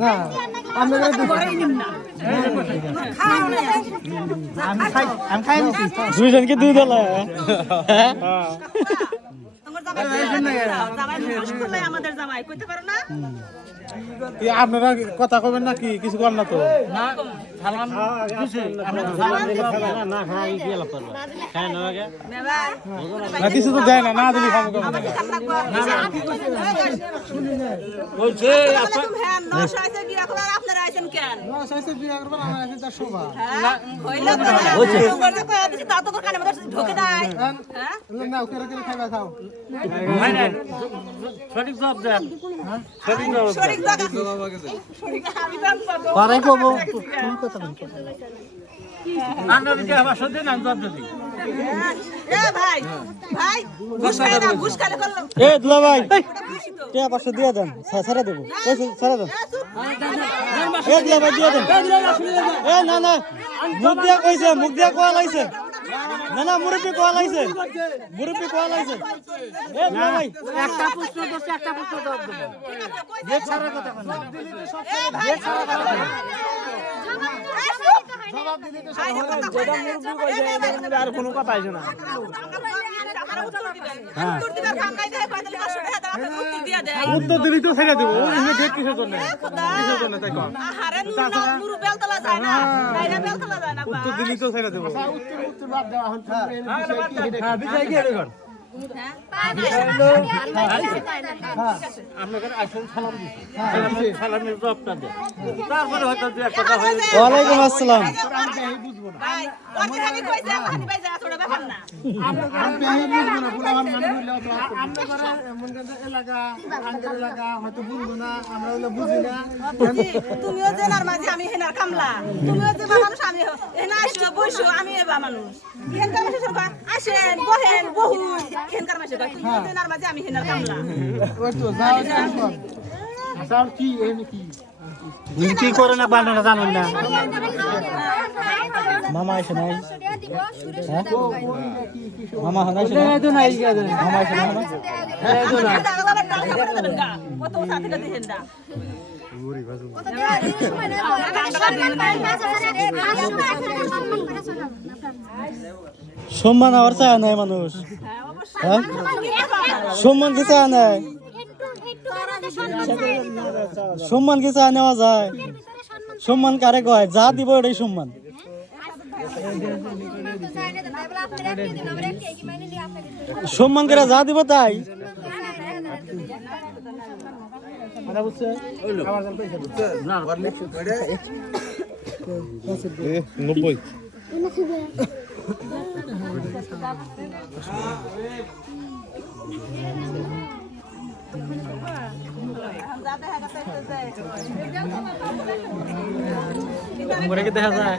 না আমি খাই দুইজনকে দুই দলা আপনারা কথা কবেন নাকি কিছু কর না তো কিছু তো দেয় না না দিলি খাবো সঠিক জবাব দেন সঠিক জবাব পারাই কবো এ দুলা ভাই টিয়া 500 দিয়ে দেন ছাড়া দেবো ছাড়া দেন এ দুলা ভাই দিয়ে দেন এ না না মুখ দিয়া কইছে মুখ দিয়া কোয়া লাইছে না না মুরব্বি কোয়া লাইছে এ দুলা ভাই একটা প্রশ্ন করছে একটা প্রশ্ন জবাব দেবো যে ছাড়া কথা জবাব দিলে তো আর কোনো কথা আইছে না উত্তর দিলি তো ছেড়ে দেবো কিসের জন্য তাই কম উত্তর দিলি তো ছেড়ে দেবো উত্তর বাদ দেওয়া হল বিষয় কি এখন আপনাদের আসল সালাম দিচ্ছি সালামের জবাবটা দেন তারপরে হয়তো দু এক কথা হয়ে ওয়ালাইকুম আসসালাম তুমিও জেনার মাঝে আমি হেনার কামলা তুমিও যে মানুষ আমি হেনা আসো বইসো আমি এবা মানুষ হেনকার মাসে আসেন বহেন বহু হেনকার মাসে তুমিও জেনার মাঝে আমি হেনার কামলা কি করে না বানানো জানেন না মামা এসে নাই মামা হানাইছে নাই মামা এসে নাই কত সাথে দিছেন দা সম্মান আর চায় নাই মানুষ হ্যাঁ সম্মান কি চায় নাই সম্মান কি চায় নেওয়া যায় সম্মান কারে কয় যা দিব এটাই সম্মান সম্মান করে যা দিব তাই নব্বই দেখা যায়